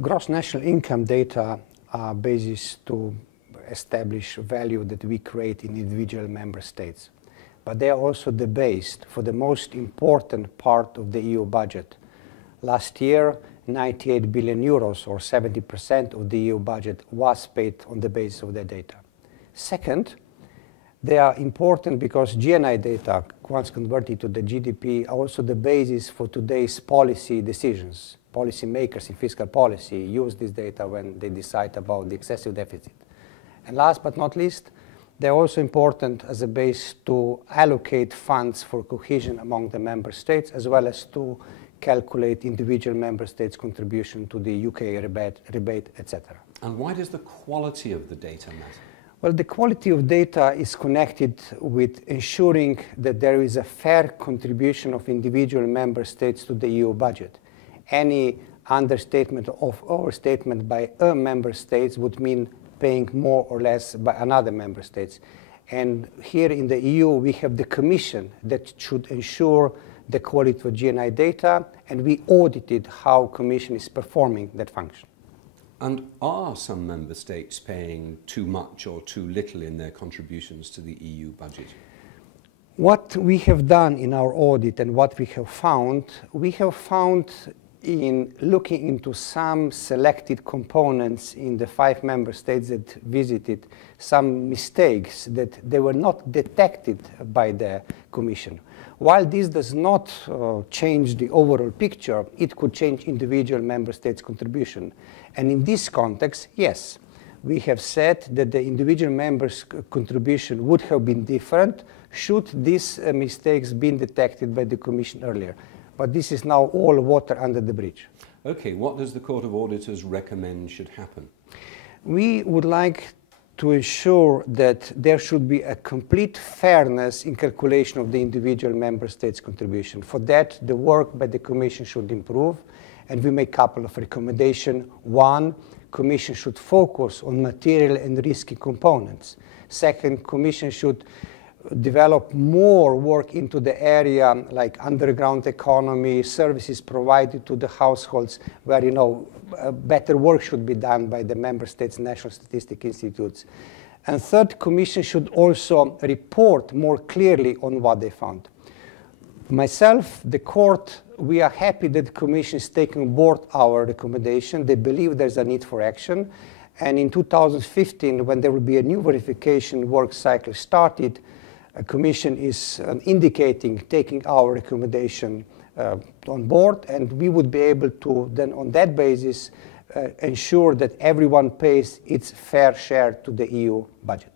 Gross national income data are basis to establish value that we create in individual member states. But they are also the base for the most important part of the EU budget. Last year, 98 billion euros, or 70% of the EU budget, was paid on the basis of their data. Second, they are important because GNI data, once converted to the GDP, are also the basis for today's policy decisions. Policymakers in fiscal policy use this data when they decide about the excessive deficit. And last but not least, they're also important as a base to allocate funds for cohesion among the member states, as well as to calculate individual member states' contribution to the UK rebate, etc. And why does the quality of the data matter? Well, the quality of data is connected with ensuring that there is a fair contribution of individual member states to the EU budget. Any understatement or overstatement by a member state would mean paying more or less by another member states. And here in the EU, we have the Commission that should ensure the quality of GNI data, and we audited how Commission is performing that function. And are some member states paying too much or too little in their contributions to the EU budget? What we have done in our audit and what we have found in looking into some selected components in the 5 member states that visited, some mistakes that they were not detected by the Commission. While this does not change the overall picture, it could change individual member states' contribution. And in this context, yes, we have said that the individual members' contribution would have been different should these mistakes been detected by the Commission earlier. But this is now all water under the bridge. Okay, what does the Court of Auditors recommend should happen? We would like to ensure that there should be a complete fairness in calculation of the individual member states' contribution. For that, the work by the Commission should improve, and we make a couple of recommendations. One, Commission should focus on material and risky components. Second, Commission should develop more work into the area like underground economy, services provided to the households, where better work should be done by the member states' national statistic institutes. And third, Commission should also report more clearly on what they found. Myself, the Court, we are happy that the Commission is taking on board our recommendation. They believe there's a need for action. And in 2015, when there will be a new verification work cycle started, a Commission is indicating taking our recommendation on board, and we would be able to then on that basis ensure that everyone pays its fair share to the EU budget.